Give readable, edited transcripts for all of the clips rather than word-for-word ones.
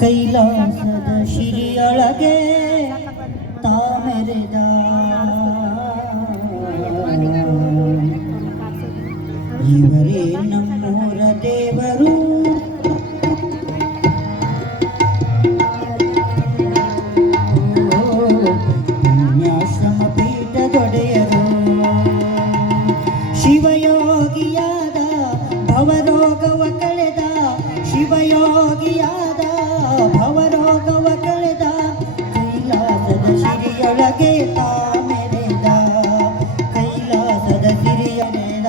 ಕೈಲಾಸದ ಶಿರಿಯೊಳಗೆ ತಾಮೆರೆದ ಇವರೇ ನಮ್ಮೂರ ದೇವರು. ಪುಣ್ಯಾಶ್ರಮ ಪೀಠದೊಡೆಯರು ಶಿವಯೋಗಿಯಾದ ಭವರೋಗವ ಕಳೆದ ಶಿವಯೋಗಿಯಾದ ಭವರೋಗವ ಕಳೆದ ಕೈಲಾಸದ ಶಿರಿಯೊಳಗೆ ತಾಮೆರೆದ ಕೈಲಾಸದ ಸಿರಿಯನೆದ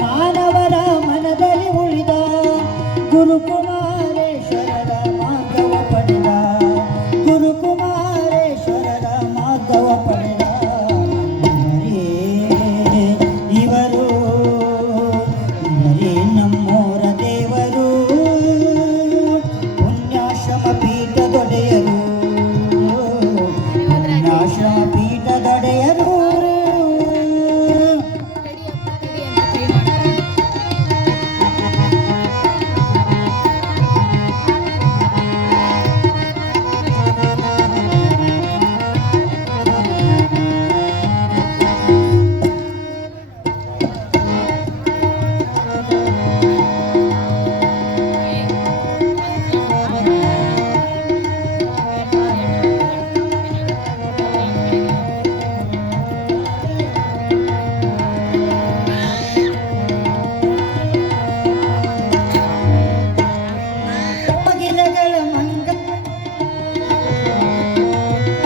ಮಾನವರ ಮನದಲ್ಲಿ ಉಳಿದ ಗುರುಕುಮಾರೇಶ್ವರರ ಮಾರ್ಗವ ಪಡೆದ ಗುರುಕುಮಾರೇಶ್ವರರ ಮಾರ್ಗವ ಪಡೆದ ಇವರೇ ನಮ್ಮೋರ ದೇವರು ಪುಣ್ಯಾಶ್ರಮ ಪೀಠದೊಡೆಯರು ಪುಣ್ಯಾಶ್ರಮ ಪೀಠದೊಡೆಯರು.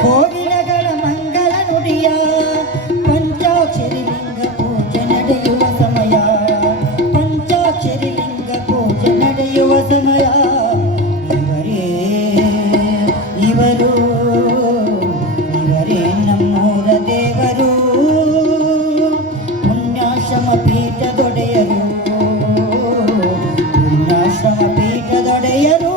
ಕೋಗಿಲಗಳ ಮಂಗಲ ನುಡಿಯ ಪಂಚಾಕ್ಷರಿ ಲಿಂಗ ಪೂಜೆ ನಡೆಯುವ ಸಮಯ ಪಂಚಾಕ್ಷರಿ ಲಿಂಗ ಪೂಜೆ ನಡೆಯುವ ಸಮಯ ಇವರೇ ನಮ್ಮೂರ ದೇವರು ಪುಣ್ಯಾಶ್ರಮ ಪೀಠದೊಡೆಯರು ಪುಣ್ಯಾಶ್ರಮ ಪೀಠದೊಡೆಯರು.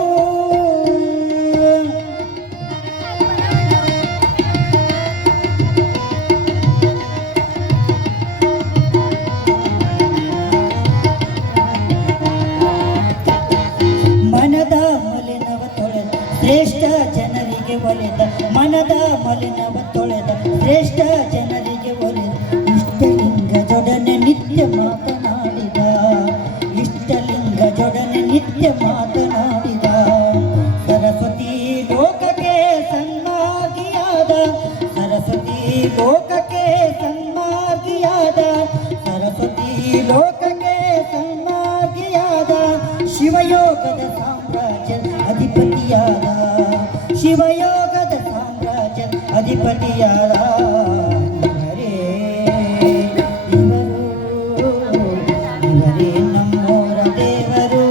ಮನದ ಮಲಿನವ ತೊಳೆದ ಶ್ರೇಷ್ಠ ಜನರಿಗೆ ಒಲೆದ ಮನದ ಮಲಿನವ ತೊಳೆದ ಶ್ರೇಷ್ಠ ಜನರಿಗೆ ಒಲೆದ ಇಷ್ಟಲಿಂಗ ಜೊಡನೆ ನಿತ್ಯ ಮಾತನಾಡಿದ ಇಷ್ಟಲಿಂಗ ಜೊಡನೆ ನಿತ್ಯ ಮಾತನಾಡಿದ ಸರಸ್ವತಿ ಲೋಕಕ್ಕೆ ಸನ್ಮಾರ್ಗಿಯಾದ ಸರಸ್ವತಿ ಲೋಕಕ್ಕೆ ಸನ್ಮಾರ್ಗಿಯಾದ ಸರಸ್ವತಿ ಲೋಕಕ್ಕೆ ಸನ್ಮಾರ್ಗಿಯಾದ ಶಿವಯೋಗದ ಸಾಮ್ರಾಜ್ಯ ಅಧಿಪತಿಯಾದ ಶಿವಯೋಗದ ಸಾಮ್ರಾಜ್ಯ ಅಧಿಪತಿಯಾದ ಇವರೇ ನಮ್ಮೋರ ದೇವರು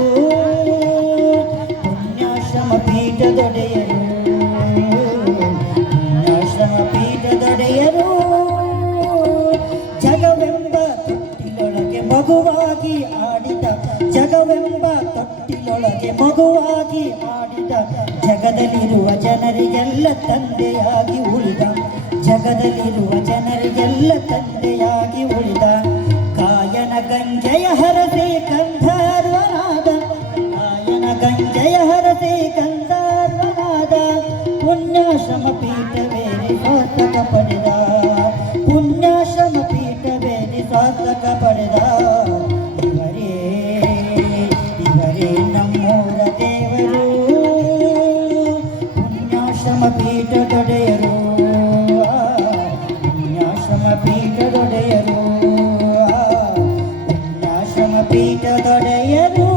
ಪುಣ್ಯಾಶ್ರಮ ಪೀಠದೊಡೆಯರು ಪುಣ್ಯಾಶ್ರಮ ಪೀಠದೊಡೆಯರು. ಜಗವೆಂಬ ತೊಟ್ಟಿಲೊಳಗೆ ಮಗುವಾಗಿ ಆಡಿದ ಜಗವೆಂಬ ತೊಟ್ಟಿಲೊಳಗೆ ಮಗುವಾಗಿ ಆಡಿದ ಜಗದಲ್ಲಿರುವ ಜನರಿಗೆಲ್ಲ ತಂದೆಯಾಗಿ ಉಳಿದ ಜಗದಲ್ಲಿರುವ ಜನರಿಗೆಲ್ಲ ತಂದೆಯಾಗಿ ಉಳಿದ ಕಾಯನ ಗಂಜಯ ಹರಸೆ ಕಂಧರ್ವನಾದ ಕಾಯನ ಗಂಜಯ ಹರಸೆ ಕಂಧರ್ವನಾದ ಪುಣ್ಯಾಶ್ರಮ ಪೀಠವೇರಿ ಸಾರ್ಥಕ ಪಡೆದ ಪುಣ್ಯಾಶ್ರಮ ಪೀಠವೇರಿ ಸಾರ್ಥಕ ಪಡೆದ ಇವರೇ ನಮ್ಮೂರ ದೇವರು ಪುಣ್ಯಾಶ್ರಮ ಪೀಠದೊಡೆಯರು ಪುಣ್ಯಾಶ್ರಮ ಪೀಠದೊಡೆಯರು ಪುಣ್ಯಾಶ್ರಮ ಪೀಠದೊಡೆಯರು.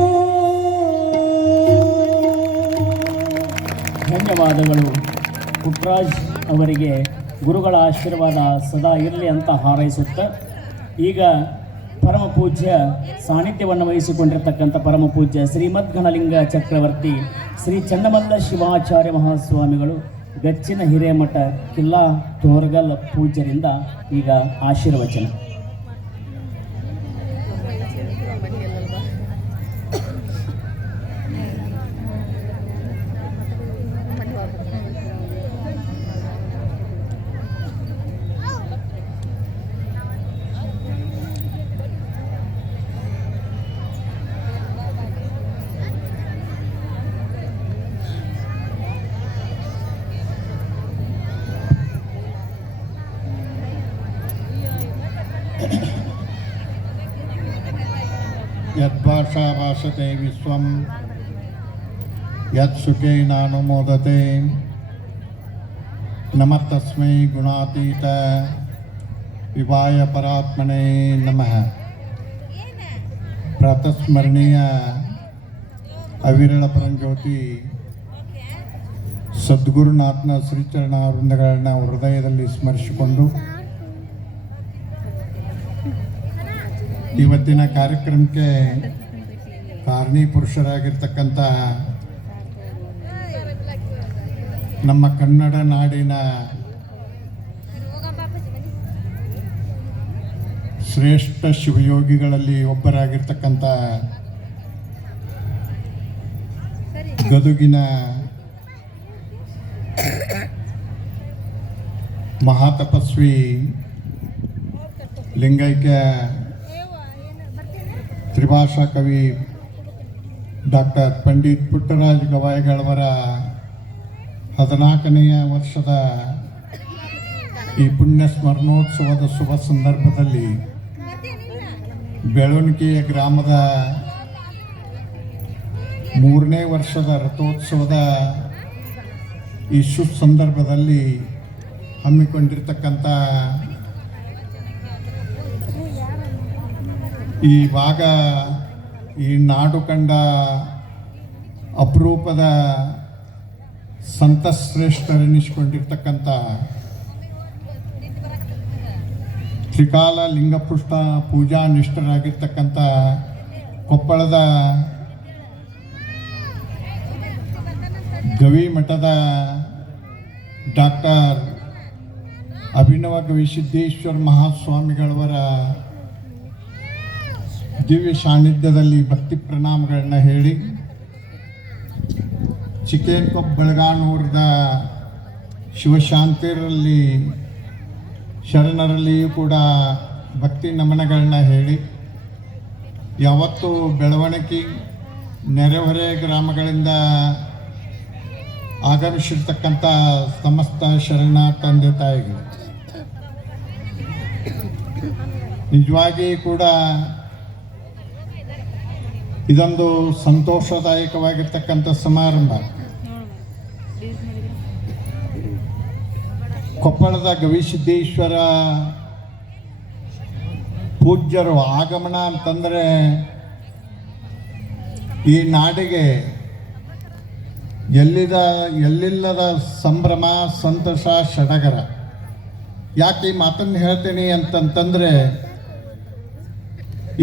ಧನ್ಯವಾದಗಳು ಪುಟ್ಟರಾಜ್ ಅವರಿಗೆ. ಗುರುಗಳ ಆಶೀರ್ವಾದ ಸದಾ ಇರಲಿ ಅಂತ ಹಾರೈಸುತ್ತ ಈಗ ಪರಮ ಪೂಜ್ಯ ಸಾನ್ನಿಧ್ಯವನ್ನು ವಹಿಸಿಕೊಂಡಿರ್ತಕ್ಕಂಥ ಪರಮ ಪೂಜ್ಯ ಶ್ರೀಮದ್ ಗಣಲಿಂಗ ಚಕ್ರವರ್ತಿ ಶ್ರೀ ಚನ್ನಮಲ್ಲ ಶಿವಾಚಾರ್ಯ ಮಹಾಸ್ವಾಮಿಗಳು ಗಚ್ಚಿನ ಹಿರೇಮಠ ಕಿಲ್ಲಾ ತೋರ್ಗಲ್ ಪೂಜ್ಯರಿಂದ ಈಗ ಆಶೀರ್ವಚನ. ಯದ್ಭಾಷಾ ಭಾಷತೆ ವಿಶ್ವಂ ಯತ್ಸುಖೇನಾನುಮೋದತೆ ನಮಃ ತಸ್ಮೈ ಗುಣಾತೀತ ವಿವಾಯ ಪರಾತ್ಮನೇ ನಮಃ. ಪ್ರಾತಸ್ಮರಣೀಯ ಅವಿರಳ ಪರಂಜ್ಯೋತಿ ಸದ್ಗುರುನಾಥನ ಶ್ರೀಚರಣ ವೃಂದಗಳನ್ನು ಹೃದಯದಲ್ಲಿ ಸ್ಮರಿಸಿಕೊಂಡು ಇವತ್ತಿನ ಕಾರ್ಯಕ್ರಮಕ್ಕೆ ಕಾರಣೀ ಪುರುಷರಾಗಿರ್ತಕ್ಕಂಥ ನಮ್ಮ ಕನ್ನಡ ನಾಡಿನ ಶ್ರೇಷ್ಠ ಶಿವಯೋಗಿಗಳಲ್ಲಿ ಒಬ್ಬರಾಗಿರ್ತಕ್ಕಂಥ ಗದುಗಿನ ಮಹಾತಪಸ್ವಿ ಲಿಂಗೈಕ್ಯ ತ್ರಿಭಾಷಾ ಕವಿ ಡಾಕ್ಟರ್ ಪಂಡಿತ್ ಪುಟ್ಟರಾಜ ಗವಾಯಿಗಳವರ 14ನೆಯ ವರ್ಷದ ಈ ಪುಣ್ಯ ಸ್ಮರಣೋತ್ಸವದ ಶುಭ ಸಂದರ್ಭದಲ್ಲಿ ಬೆಳವಣಿಗೆಯ ಗ್ರಾಮದ 3ನೇ ವರ್ಷದ ರಥೋತ್ಸವದ ಈ ಶುಭ ಸಂದರ್ಭದಲ್ಲಿ ಹಮ್ಮಿಕೊಂಡಿರ್ತಕ್ಕಂಥ ಈ ಭಾಗ ಈ ನಾಡು ಕಂಡ ಅಪರೂಪದ ಸಂತಶ್ರೇಷ್ಠರೆನಿಸಿಕೊಂಡಿರ್ತಕ್ಕಂಥ ತ್ರಿಕಾಲ ಲಿಂಗಪುಷ್ಟ ಪೂಜಾ ನಿಷ್ಠರಾಗಿರ್ತಕ್ಕಂಥ ಕೊಪ್ಪಳದ ಗವಿ ಮಠದ ಡಾಕ್ಟರ್ ಅಭಿನವ ಗವಿಸಿದ್ದೇಶ್ವರ ಮಹಾಸ್ವಾಮಿಗಳವರ ದಿವ್ಯ ಸಾನ್ನಿಧ್ಯದಲ್ಲಿ ಭಕ್ತಿ ಪ್ರಣಾಮಗಳನ್ನ ಹೇಳಿ, ಚಿಕ್ಕೇನಕೊಪ್ಪ ಬೆಳಗಾನೂರದ ಶಿವಶಾಂತಿರಲ್ಲಿ ಶರಣರಲ್ಲಿಯೂ ಕೂಡ ಭಕ್ತಿ ನಮನಗಳನ್ನ ಹೇಳಿ, ಯಾವತ್ತೂ ಬೆಳವಣಿಗೆ ನೆರೆಹೊರೆ ಗ್ರಾಮಗಳಿಂದ ಆಗಮಿಸಿರ್ತಕ್ಕಂಥ ಸಮಸ್ತ ಶರಣ ತಂದೆ ತಾಯಿಗಳು ನಿಜವಾಗಿ ಕೂಡ ಇದೊಂದು ಸಂತೋಷದಾಯಕವಾಗಿರ್ತಕ್ಕಂಥ ಸಮಾರಂಭ. ಕೊಪ್ಪಳದ ಗವಿಸಿದ್ದೇಶ್ವರ ಪೂಜ್ಯರು ಆಗಮನ ಅಂತಂದರೆ ಈ ನಾಡಿಗೆ ಎಲ್ಲಿಲ್ಲದ ಸಂಭ್ರಮ, ಸಂತೋಷ, ಸಡಗರ. ಯಾಕೆ ಈ ಮಾತನ್ನು ಹೇಳ್ತೀನಿ ಅಂತಂತಂದರೆ,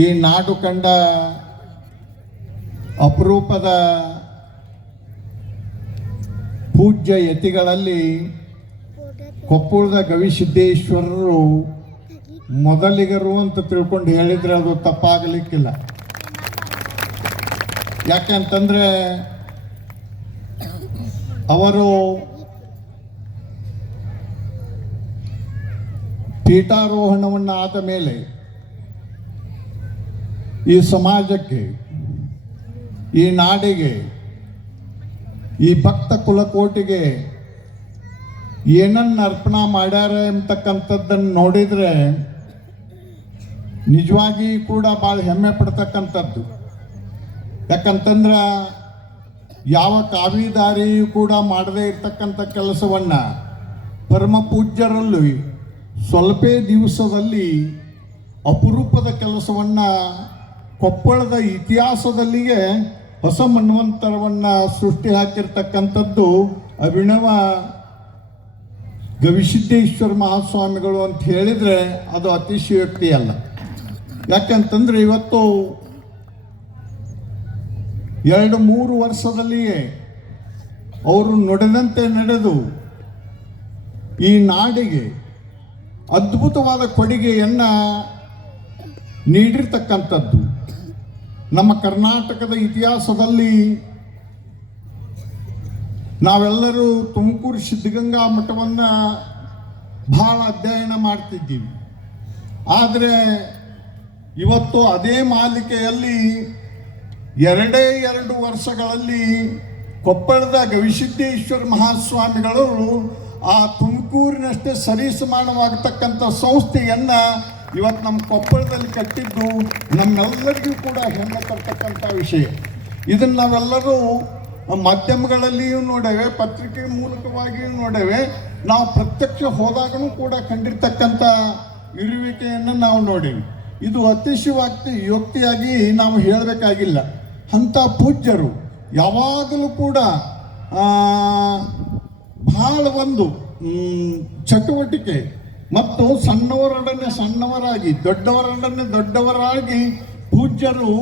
ಈ ನಾಡು ಕಂಡ ಅಪರೂಪದ ಪೂಜ್ಯ ಯತಿಗಳಲ್ಲಿ ಕೊಪ್ಪಳದ ಗವಿಸಿದ್ದೇಶ್ವರರು ಮೊದಲಿಗರು ಅಂತ ತಿಳ್ಕೊಂಡು ಹೇಳಿದರೆ ಅದು ತಪ್ಪಾಗಲಿಕ್ಕಿಲ್ಲ. ಯಾಕೆ ಅಂತಂದರೆ ಅವರು ಪೀಠಾರೋಹಣವನ್ನು ಆದ ಮೇಲೆ ಈ ಸಮಾಜಕ್ಕೆ, ಈ ನಾಡಿಗೆ, ಈ ಭಕ್ತ ಕುಲಕೋಟಿಗೆ ಏನನ್ನು ಅರ್ಪಣೆ ಮಾಡ್ಯಾರ ಎಂಬತಕ್ಕಂಥದ್ದನ್ನು ನೋಡಿದರೆ ನಿಜವಾಗಿ ಕೂಡ ಭಾಳ ಹೆಮ್ಮೆ ಪಡ್ತಕ್ಕಂಥದ್ದು. ಯಾಕಂತಂದ್ರೆ ಯಾವ ಕಾವಿದಾರಿಯೂ ಕೂಡ ಮಾಡದೇ ಇರ್ತಕ್ಕಂಥ ಕೆಲಸವನ್ನು ಪರಮ ಪೂಜ್ಯರಲ್ಲಿ ಸ್ವಲ್ಪ ದಿವಸದಲ್ಲಿ ಅಪರೂಪದ ಕೆಲಸವನ್ನು ಕೊಪ್ಪಳದ ಇತಿಹಾಸದಲ್ಲಿಯೇ ಹೊಸ ಮನ್ವಂತರವನ್ನು ಸೃಷ್ಟಿ ಹಾಕಿರ್ತಕ್ಕಂಥದ್ದು ಅಭಿನವ ಗವಿಸಿದ್ದೇಶ್ವರ ಮಹಾಸ್ವಾಮಿಗಳು ಅಂತ ಹೇಳಿದರೆ ಅದು ಅತಿಶಯೋಕ್ತಿ ಅಲ್ಲ. ಯಾಕಂತಂದರೆ ಇವತ್ತು 2-3 ವರ್ಷದಲ್ಲಿಯೇ ಅವರು ನುಡಿದಂತೆ ನಡೆದು ಈ ನಾಡಿಗೆ ಅದ್ಭುತವಾದ ಕೊಡುಗೆಯನ್ನು ನೀಡಿರ್ತಕ್ಕಂಥದ್ದು. ನಮ್ಮ ಕರ್ನಾಟಕದ ಇತಿಹಾಸದಲ್ಲಿ ನಾವೆಲ್ಲರೂ ತುಮಕೂರು ಸಿದ್ಧಗಂಗಾ ಮಠವನ್ನು ಬಹಳ ಅಧ್ಯಯನ ಮಾಡ್ತಿದ್ದೀವಿ. ಆದರೆ ಇವತ್ತು ಅದೇ ಮಾಲಿಕೆಯಲ್ಲಿ 2 ವರ್ಷಗಳಲ್ಲಿ ಕೊಪ್ಪಳದ ಗವಿಸಿದ್ದೇಶ್ವರ ಮಹಾಸ್ವಾಮಿಗಳು ಆ ತುಮಕೂರಿನಷ್ಟೇ ಸರಿಸಮಾನವಾಗತಕ್ಕಂಥ ಸಂಸ್ಥೆಯನ್ನು ಇವತ್ತು ನಮ್ಮ ಕೊಪ್ಪಳದಲ್ಲಿ ಕಟ್ಟಿದ್ದು ನಮ್ಮೆಲ್ಲರಿಗೂ ಕೂಡ ಹೆಮ್ಮೆ ತರ್ತಕ್ಕಂಥ ವಿಷಯ. ಇದನ್ನು ನಾವೆಲ್ಲರೂ ಮಾಧ್ಯಮಗಳಲ್ಲಿಯೂ ನೋಡೇವೆ, ಪತ್ರಿಕೆ ಮೂಲಕವಾಗಿಯೂ ನೋಡೇವೆ, ನಾವು ಪ್ರತ್ಯಕ್ಷ ಹೋದಾಗಲೂ ಕೂಡ ಕಂಡಿರ್ತಕ್ಕಂಥ ಇರುವಿಕೆಯನ್ನು ನಾವು ನೋಡೇವೆ. ಇದು ಅತಿಶಯವಾಗಿ ಯೋಕ್ತಿಯಾಗಿ ನಾವು ಹೇಳಬೇಕಾಗಿಲ್ಲ. ಅಂಥ ಪೂಜ್ಯರು ಯಾವಾಗಲೂ ಕೂಡ ಬಹಳ ಒಂದು ಚಟುವಟಿಕೆ ಮತ್ತು ಸಣ್ಣವರೊಡನೆ ಸಣ್ಣವರಾಗಿ ದೊಡ್ಡವರೊಡನೆ ದೊಡ್ಡವರಾಗಿ ಪೂಜ್ಯರು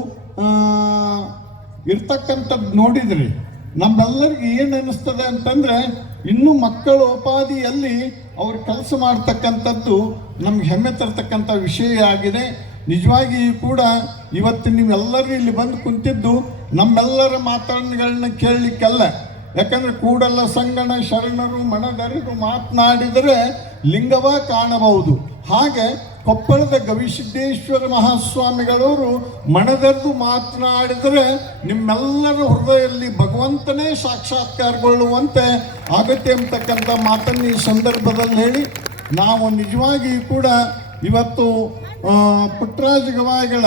ಇರ್ತಕ್ಕಂಥದ್ದು ನೋಡಿದ್ರಿ ನಮ್ಮೆಲ್ಲರಿಗೂ ಏನು ಅನ್ನಿಸ್ತದೆ ಅಂತಂದರೆ, ಇನ್ನೂ ಮಕ್ಕಳೋಪಾದಿಯಲ್ಲಿ ಅವ್ರು ಕೆಲಸ ಮಾಡ್ತಕ್ಕಂಥದ್ದು ನಮ್ಗೆ ಹೆಮ್ಮೆ ತರ್ತಕ್ಕಂಥ ವಿಷಯ ಆಗಿದೆ. ನಿಜವಾಗಿ ಕೂಡ ಇವತ್ತು ನೀವೆಲ್ಲರೂ ಇಲ್ಲಿ ಬಂದು ಕುಂತಿದ್ದು ನಮ್ಮೆಲ್ಲರ ಮಾತುಗಳನ್ನ ಕೇಳಲಿಕ್ಕೆಲ್ಲ. ಯಾಕಂದರೆ ಕೂಡಲ ಸಂಗಣ ಶರಣರು ಮಣದರಿದು ಮಾತನಾಡಿದರೆ ಲಿಂಗವ ಕಾಣಬಹುದು. ಹಾಗೆ ಕೊಪ್ಪಳದ ಗವಿಸಿದ್ದೇಶ್ವರ ಮಹಾಸ್ವಾಮಿಗಳವರು ಮಣದರಿದು ಮಾತನಾಡಿದರೆ ನಿಮ್ಮೆಲ್ಲರ ಹೃದಯದಲ್ಲಿ ಭಗವಂತನೇ ಸಾಕ್ಷಾತ್ಕಾರಗೊಳ್ಳುವಂತೆ ಆಗುತ್ತೆ ಅಂತಕ್ಕಂಥ ಮಾತನ್ನು ಈ ಸಂದರ್ಭದಲ್ಲಿ ಹೇಳಿ, ನಾವು ನಿಜವಾಗಿ ಕೂಡ ಇವತ್ತು ಪುಟ್ಟರಾಜ ಗವಾಯಿಗಳ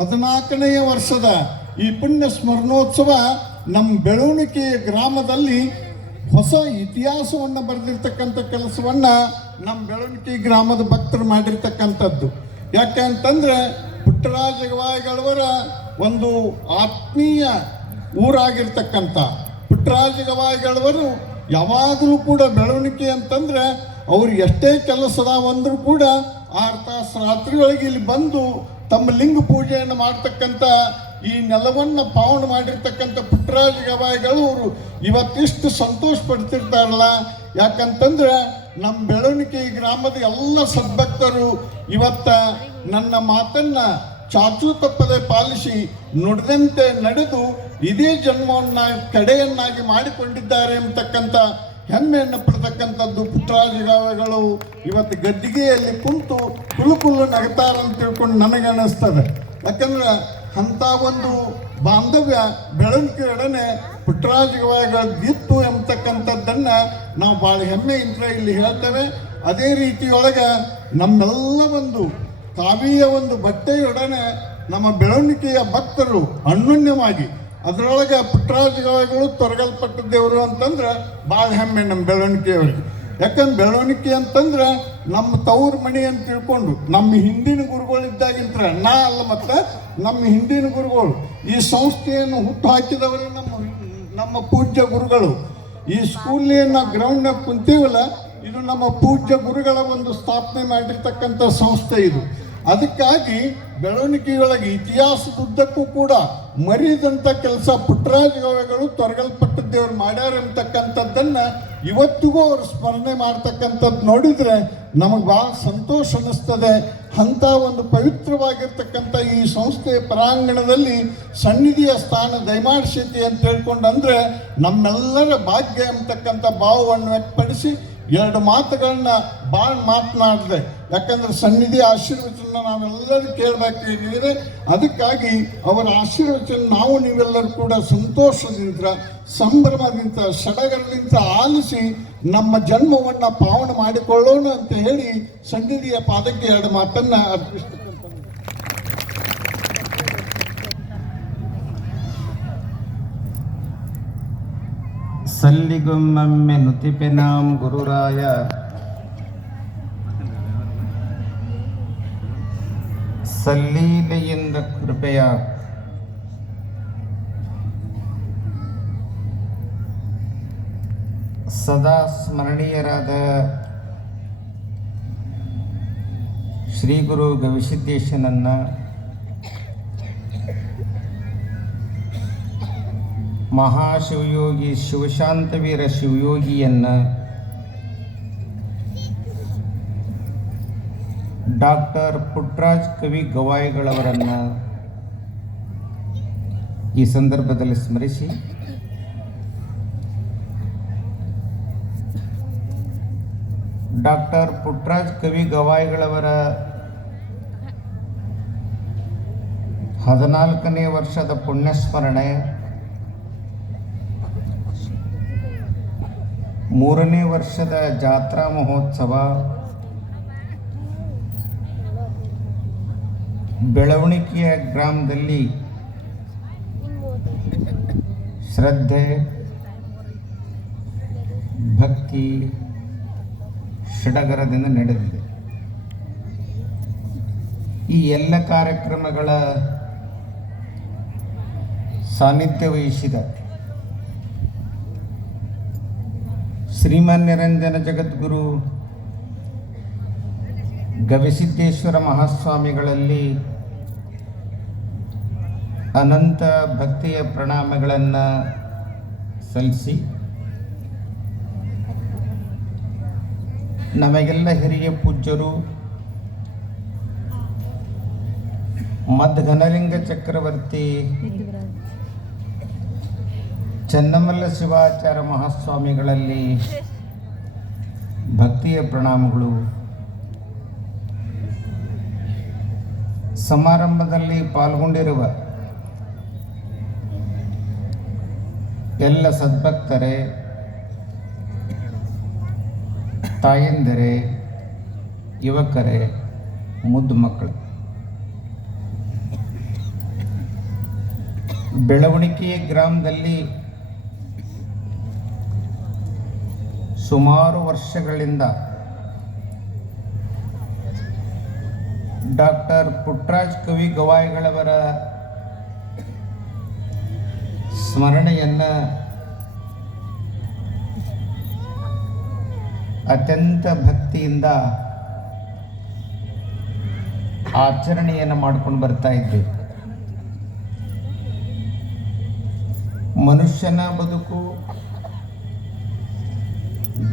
14ನೇ ವರ್ಷದ ಈ ಪುಣ್ಯ ಸ್ಮರಣೋತ್ಸವ ನಮ್ಮ ಬೆಳವಣಿಗೆಯ ಗ್ರಾಮದಲ್ಲಿ ಹೊಸ ಇತಿಹಾಸವನ್ನು ಬರೆದಿರ್ತಕ್ಕಂಥ ಕೆಲಸವನ್ನು ನಮ್ಮ ಬೆಳವಣಿಗೆ ಗ್ರಾಮದ ಭಕ್ತರು ಮಾಡಿರ್ತಕ್ಕಂಥದ್ದು. ಯಾಕೆ ಅಂತಂದರೆ ಪುಟ್ಟರಾಜ ಗವಾಯಿಗಳವರ ಒಂದು ಆತ್ಮೀಯ ಊರಾಗಿರ್ತಕ್ಕಂಥ ಪುಟ್ಟರಾಜ ಗವಾಯಿಗಳವರು ಯಾವಾಗಲೂ ಕೂಡ ಬೆಳವಣಿಗೆ ಅಂತಂದರೆ ಅವ್ರು ಎಷ್ಟೇ ಕೆಲಸದವಂದರೂ ಕೂಡ 6 ತಾಸು ರಾತ್ರಿಯೊಳಗೆ ಇಲ್ಲಿ ಬಂದು ತಮ್ಮ ಲಿಂಗ ಪೂಜೆಯನ್ನು ಮಾಡ್ತಕ್ಕಂಥ ಈ ನೆಲವನ್ನು ಪಾವನ ಮಾಡಿರ್ತಕ್ಕಂಥ ಪುಟ್ಟರಾಜ ಗವಾಯಿಗಳು ಅವರು ಇವತ್ತಿಷ್ಟು ಸಂತೋಷ ಪಡ್ತಿರ್ತಾರಲ್ಲ. ಯಾಕಂತಂದ್ರೆ ನಮ್ಮ ಬೆಳವಣಿಗೆ ಈ ಗ್ರಾಮದ ಎಲ್ಲ ಸದ್ಭಕ್ತರು ಇವತ್ತ ನನ್ನ ಮಾತನ್ನು ಚಾಚೂ ತಪ್ಪದೆ ಪಾಲಿಸಿ ನುಡಿದಂತೆ ನಡೆದು ಇದೇ ಜನ್ಮವನ್ನು ಕಡೆಯನ್ನಾಗಿ ಮಾಡಿಕೊಂಡಿದ್ದಾರೆ ಎಂಬತಕ್ಕಂಥ ಹೆಮ್ಮೆಯನ್ನು ಪಡ್ತಕ್ಕಂಥದ್ದು ಪುಟ್ಟರಾಜ ಗವಾಯಿಗಳು ಇವತ್ತು ಗದ್ದಿಗೆಯಲ್ಲಿ ಕುಂತು ಕುಲು ನಗತಾರಂತ ತಿಳ್ಕೊಂಡು ನನಗೆ ಅನ್ನಿಸ್ತದೆ. ಯಾಕಂದ್ರೆ ಅಂಥ ಒಂದು ಬಾಂಧವ್ಯ ಬೆಳವಣಿಗೆಯೊಡನೆ ಪುಟ್ಟರಾಜ ಗವಾಯಿಗಳದ್ದಿತ್ತು ಎಂಬತಕ್ಕಂಥದ್ದನ್ನು ನಾವು ಭಾಳ ಹೆಮ್ಮೆಯಿಂದ ಇಲ್ಲಿ ಹೇಳ್ತೇವೆ. ಅದೇ ರೀತಿಯೊಳಗೆ ನಮ್ಮೆಲ್ಲ ಒಂದು ಕಾವಿಯ ಒಂದು ಬಟ್ಟೆಯೊಡನೆ ನಮ್ಮ ಬೆಳವಣಿಗೆಯ ಭಕ್ತರು ಅನ್ಯೋನ್ಯವಾಗಿ ಅದರೊಳಗೆ ಪುಟ್ಟರಾಜ ಗವಾಯಿಗಳು ತೊರಗಲ್ಪಟ್ಟದ್ದೇವರು ಅಂತಂದ್ರೆ ಭಾಳ ಹೆಮ್ಮೆ ನಮ್ಮ ಬೆಳವಣಿಗೆಯವರಿಗೆ. ಯಾಕಂದ್ರೆ ಬೆಳವಣಿಗೆ ಅಂತಂದ್ರೆ ನಮ್ಮ ತವ್ರ ಮಣಿ ಅಂತ ತಿಳ್ಕೊಂಡು ನಮ್ಮ ಹಿಂದಿನ ಗುರುಗಳಿದ್ದಾಗಿಂತ ನಾ ಅಲ್ಲ, ಮತ್ತು ನಮ್ಮ ಹಿಂದಿನ ಗುರುಗಳು ಈ ಸಂಸ್ಥೆಯನ್ನು ಹುಟ್ಟು ಹಾಕಿದವರು ನಮ್ಮ ಪೂಜ್ಯ ಗುರುಗಳು. ಈ ಸ್ಕೂಲಿನ ಗ್ರೌಂಡ್ನಾಗ ಕುಂತೀವಲ್ಲ, ಇದು ನಮ್ಮ ಪೂಜ್ಯ ಗುರುಗಳ ಒಂದು ಸ್ಥಾಪನೆ ಮಾಡಿರ್ತಕ್ಕಂಥ ಸಂಸ್ಥೆ ಇದು. ಅದಕ್ಕಾಗಿ ಬೆಳವಣಿಗೆಯೊಳಗೆ ಇತಿಹಾಸದುದ್ದಕ್ಕೂ ಕೂಡ ಮರಿದಂಥ ಕೆಲಸ ಪುಟ್ಟರಾಜ ಗವಾಯಿಗಳು ತೊರಗಲ್ಪಟ್ಟದ್ದೇವ್ರು ಮಾಡ್ಯಾರ ಅಂತಕ್ಕಂಥದ್ದನ್ನು ಇವತ್ತಿಗೂ ಅವರು ಸ್ಮರಣೆ ಮಾಡ್ತಕ್ಕಂಥದ್ದು ನೋಡಿದರೆ ನಮಗೆ ಭಾಳ ಸಂತೋಷ ಅನ್ನಿಸ್ತದೆ. ಅಂಥ ಒಂದು ಪವಿತ್ರವಾಗಿರ್ತಕ್ಕಂಥ ಈ ಸಂಸ್ಥೆಯ ಪರಾಂಗಣದಲ್ಲಿ ಸನ್ನಿಧಿಯ ಸ್ಥಾನ ದಯಮಾಡಿಸೈತಿ ಅಂತ ಹೇಳ್ಕೊಂಡು ಅಂದರೆ ನಮ್ಮೆಲ್ಲರ ಭಾಗ್ಯ ಅಂತಕ್ಕಂಥ ಭಾವವನ್ನು ವ್ಯಕ್ತಪಡಿಸಿ 2 ಮಾತುಗಳನ್ನ ಭಾಳ ಮಾತನಾಡಿದೆ. ಯಾಕಂದ್ರೆ ಸನ್ನಿಧಿ ಆಶೀರ್ವಚನ ನಾವೆಲ್ಲರೂ ಕೇಳಬೇಕಾಗಿದೆ. ಅದಕ್ಕಾಗಿ ಅವರ ಆಶೀರ್ವಚನ ನಾವು ನೀವೆಲ್ಲರೂ ಕೂಡ ಸಂತೋಷದಿಂದ ಸಂಭ್ರಮದಿಂದ ಸಡಗರದಿಂದ ಆಲಿಸಿ ನಮ್ಮ ಜನ್ಮವನ್ನು ಪಾವನ ಮಾಡಿಕೊಳ್ಳೋಣ ಅಂತ ಹೇಳಿ ಸನ್ನಿಧಿಯ ಪಾದಕ್ಕೆ 2 ಮಾತನ್ನು ಅರ್ಪಿಸ್ತಕ್ಕಂಥ ಸಲ್ಲಿಗೊಮ್ಮೆ ನುತಿಪೆನಾಂ ಗುರುರಾಯ ಸಲ್ಲೀಲೆಯಿಂದ ಕೃಪೆಯ ಸದಾ ಸ್ಮರಣೀಯರಾದ ಶ್ರೀ ಗುರು ಗವಿಸಿದ್ದೇಶನನ್ನು ಮಹಾಶಿವಯೋಗಿ ಶಿವಶಾಂತವೀರ ಶಿವಯೋಗಿಯನ್ನು ಡಾಕ್ಟರ್ ಪುಟ್ಟರಾಜ್ ಕವಿ ಗವಾಯಿಗಳವರನ್ನು ಈ ಸಂದರ್ಭದಲ್ಲಿ ಸ್ಮರಿಸಿ ಡಾಕ್ಟರ್ ಪುಟ್ಟರಾಜ್ ಕವಿ ಗವಾಯಿಗಳವರ 14ನೇ ವರ್ಷದ ಪುಣ್ಯಸ್ಮರಣೆ 3ನೇ ವರ್ಷದ ಜಾತ್ರಾ ಮಹೋತ್ಸವ ಬೆಳವಣಿಗೆಯ ಗ್ರಾಮದಲ್ಲಿ ಶ್ರದ್ಧೆ ಭಕ್ತಿ ಸಡಗರದಿಂದ ನಡೆದಿದೆ. ಈ ಎಲ್ಲ ಕಾರ್ಯಕ್ರಮಗಳ ಸಾನ್ನಿಧ್ಯ ವಹಿಸಿದ ಶ್ರೀಮಾನ್ ನಿರಂಜನ ಜಗದ್ಗುರು ಗವಿಸಿದ್ದೇಶ್ವರ ಮಹಾಸ್ವಾಮಿಗಳಲ್ಲಿ ಅನಂತ ಭಕ್ತಿಯ ಪ್ರಣಾಮಗಳನ್ನು ಸಲ್ಲಿಸಿ ನಮಗೆಲ್ಲ ಹಿರಿಯ ಪೂಜ್ಯರು ಮಧ್ಘನಲಿಂಗ ಚಕ್ರವರ್ತಿ ಚನ್ನಮಲ್ಲ ಶಿವಾಚಾರ್ಯ ಮಹಾಸ್ವಾಮಿಗಳಲ್ಲಿ ಭಕ್ತಿಯ ಪ್ರಣಾಮಗಳು. ಸಮಾರಂಭದಲ್ಲಿ ಪಾಲ್ಗೊಂಡಿರುವ ಎಲ್ಲ ಸದ್ಭಕ್ತರೇ, ತಾಯಂದಿರೇ, ಯುವಕರೇ, ಮುದ್ದು ಮಕ್ಕಳು, ಬೆಳವಣಿಗೆಯ ಗ್ರಾಮದಲ್ಲಿ ಸುಮಾರು ವರ್ಷಗಳಿಂದ ಡಾಕ್ಟರ್ ಪುಟ್ಟರಾಜ್ ಕವಿ ಗವಾಯಿಗಳವರ ಸ್ಮರಣೆಯನ್ನು ಅತ್ಯಂತ ಭಕ್ತಿಯಿಂದ ಆಚರಣೆಯನ್ನು ಮಾಡಿಕೊಂಡು ಬರ್ತಾ ಇದ್ದೇವೆ. ಮನುಷ್ಯನ ಬದುಕು,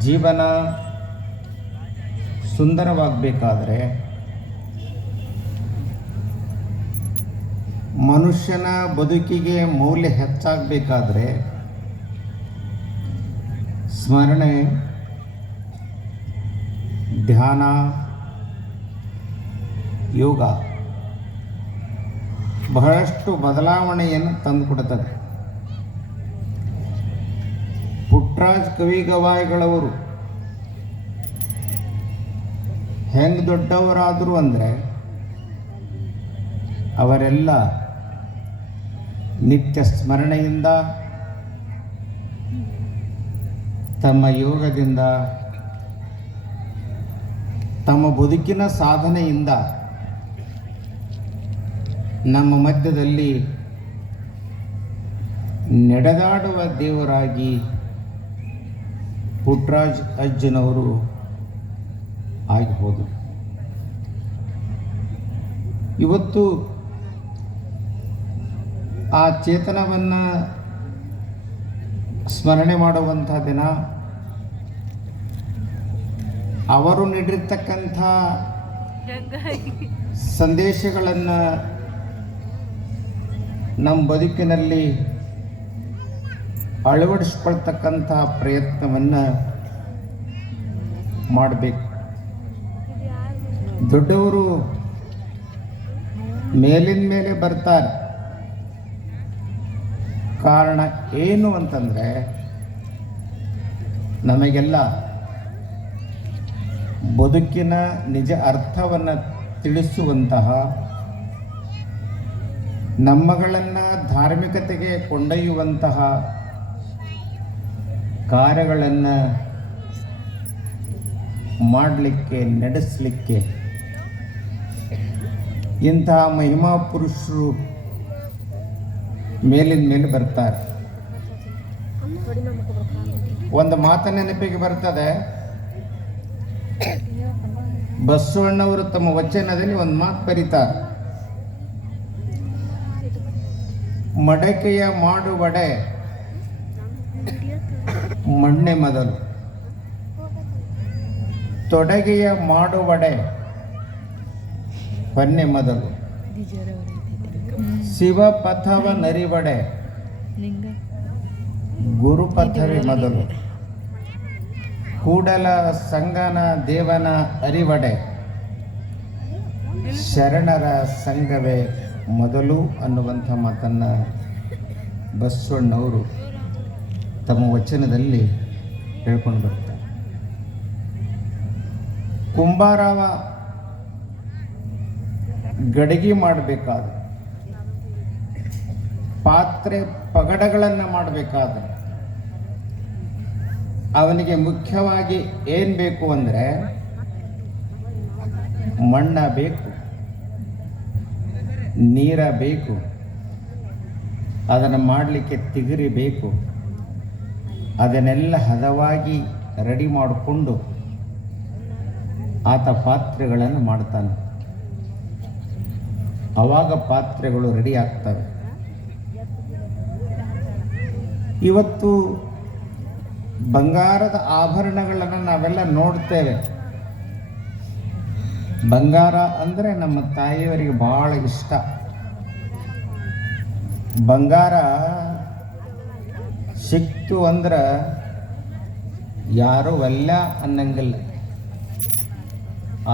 ಜೀವನ ಸುಂದರವಾಗಬೇಕಾದ್ರೆ, ಮನುಷ್ಯನ ಬದುಕಿಗೆ ಮೌಲ್ಯ ಹೆಚ್ಚಾಗಬೇಕಾದ್ರೆ ಸ್ಮರಣೆ, ಧ್ಯಾನ, ಯೋಗ ಬಹಳಷ್ಟು ಬದಲಾವಣೆಯನ್ನು ತಂದುಕೊಡುತ್ತದೆ. ಪುಟ್ಟರಾಜ್ ಕವಿ ಗವಾಯಿಗಳವರು ಹೆಂಗೆ ದೊಡ್ಡವರಾದರು ಅಂದರೆ, ಅವರೆಲ್ಲ ನಿತ್ಯ ಸ್ಮರಣೆಯಿಂದ, ತಮ್ಮ ಯೋಗದಿಂದ, ತಮ್ಮ ಬದುಕಿನ ಸಾಧನೆಯಿಂದ ನಮ್ಮ ಮಧ್ಯದಲ್ಲಿ ನಡೆದಾಡುವ ದೇವರಾಗಿ ಪುಟ್ಟರಾಜ್ ಅಜ್ಜನವರು ಆಗಬಹುದು. ಇವತ್ತು ಆ ಚೇತನವನ್ನು ಸ್ಮರಣೆ ಮಾಡುವಂಥ ದಿನ. ಅವರು ನೀಡಿರ್ತಕ್ಕಂಥ ಸಂದೇಶಗಳನ್ನು ನಮ್ಮ ಬದುಕಿನಲ್ಲಿ ಅಳವಡಿಸ್ಕೊಳ್ತಕ್ಕಂಥ ಪ್ರಯತ್ನವನ್ನು ಮಾಡಬೇಕು. ದೊಡ್ಡವರು ಮೇಲಿನ ಮೇಲೆ ಬರ್ತಾರೆ. ಕಾರಣ ಏನು ಅಂತಂದರೆ, ನಮಗೆಲ್ಲ ಬದುಕಿನ ನಿಜ ಅರ್ಥವನ್ನು ತಿಳಿಸುವಂತಹ, ನಮ್ಮಗಳನ್ನು ಧಾರ್ಮಿಕತೆಗೆ ಕೊಂಡೊಯ್ಯುವಂತಹ ಕಾರ್ಯಗಳನ್ನು ಮಾಡಲಿಕ್ಕೆ, ನಡೆಸಲಿಕ್ಕೆ ಇಂತಹ ಮಹಿಮಾ ಪುರುಷರು ಮೇಲಿನ ಮೇಲೆ ಬರ್ತಾರೆ. ಒಂದು ಮಾತು ನೆನಪಿಗೆ ಬರ್ತದೆ, ಬಸವಣ್ಣವರು ತಮ್ಮ ವಚನದಲ್ಲಿ ಒಂದು ಮಾತು ಬರೀತಾರೆ. ಮಡಕೆಯ ಮಾಡುವಡೆ ಮಣ್ಣೆ ಮೊದಲು, ತೊಡಗೆಯ ಮಾಡುವಡೆ ಹೊನ್ನೆ ಮೊದಲು, ಶಿವಪಥವ ನರಿವಡೆ ಗುರುಪಥವೇ ಮೊದಲು, ಕೂಡಲ ಸಂಗನ ದೇವನ ಅರಿವಡೆ ಶರಣರ ಸಂಘವೇ ಮೊದಲು ಅನ್ನುವಂಥ ಮಾತನ್ನು ಬಸವಣ್ಣವರು ತಮ್ಮ ವಚನದಲ್ಲಿ ಹೇಳ್ಕೊಂಡು ಬರ್ತಾರೆ. ಕುಂಬಾರವ ಗಡಿಗೆ ಮಾಡಬೇಕಾದ್ರೆ, ಪಾತ್ರೆ ಪಗಡಗಳನ್ನು ಮಾಡಬೇಕಾದ್ರೆ ಅವನಿಗೆ ಮುಖ್ಯವಾಗಿ ಏನು ಬೇಕು ಅಂದರೆ ಮಣ್ಣ ಬೇಕು, ನೀರ ಬೇಕು, ಅದನ್ನು ಮಾಡಲಿಕ್ಕೆ ತಿಗರಿ ಬೇಕು. ಅದನ್ನೆಲ್ಲ ಹದವಾಗಿ ರೆಡಿ ಮಾಡಿಕೊಂಡು ಆತ ಪಾತ್ರೆಗಳನ್ನು ಮಾಡ್ತಾನೆ. ಆವಾಗ ಪಾತ್ರೆಗಳು ರೆಡಿ ಆಗ್ತವೆ. ಇವತ್ತು ಬಂಗಾರದ ಆಭರಣಗಳನ್ನು ನಾವೆಲ್ಲ ನೋಡ್ತೇವೆ. ಬಂಗಾರ ಅಂದರೆ ನಮ್ಮ ತಾಯಿಯವರಿಗೆ ಭಾಳ ಇಷ್ಟ. ಬಂಗಾರ ಸಿಕ್ತು ಅಂದ್ರೆ ಯಾರೂ ಅಲ್ಲ ಅನ್ನಂಗಿಲ್ಲ.